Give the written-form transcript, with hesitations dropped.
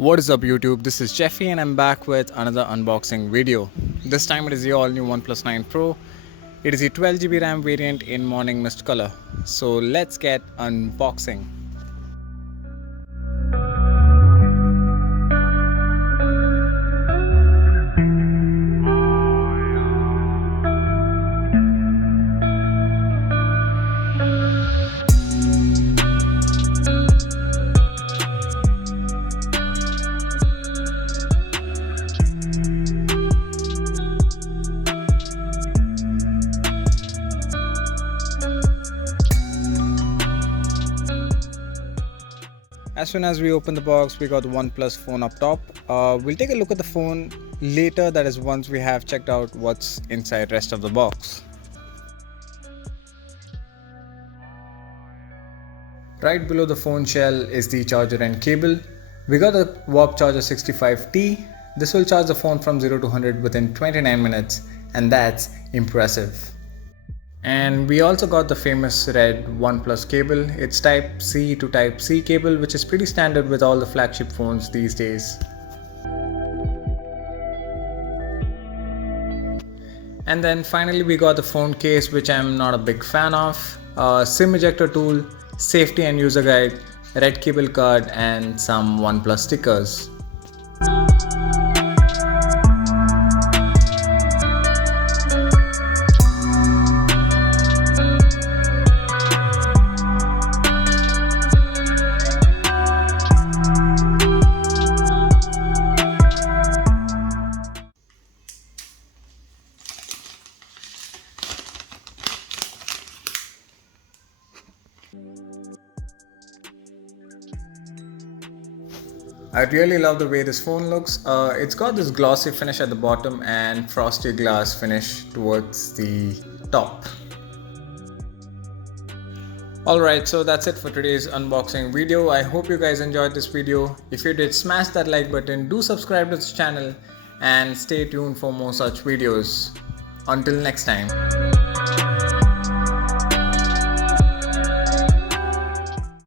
What is up YouTube, this is Jeffy and I'm back with another unboxing video. This time it is the all new OnePlus 9 Pro. It is a 12GB RAM variant in morning mist color. So let's get unboxing. As soon as we open the box, we got the OnePlus phone up top. We'll take a look at the phone later, that is once we have checked out what's inside rest of the box. Right below the phone shell is the charger and cable. We got the Warp Charger 65T. This will charge the phone from 0 to 100 within 29 minutes, and that's impressive. And we also got the famous red OnePlus cable. It's Type C to Type C cable, which is pretty standard with all the flagship phones these days. And then finally we got the phone case, which I'm not a big fan of. SIM ejector tool, safety and user guide, red cable card, and some OnePlus stickers. I really love the way this phone looks. It's got this glossy finish at the bottom and frosty glass finish towards the top. Alright, so that's it for today's unboxing video. I hope you guys enjoyed this video. If you did, smash that like button, do subscribe to this channel and stay tuned for more such videos. Until next time.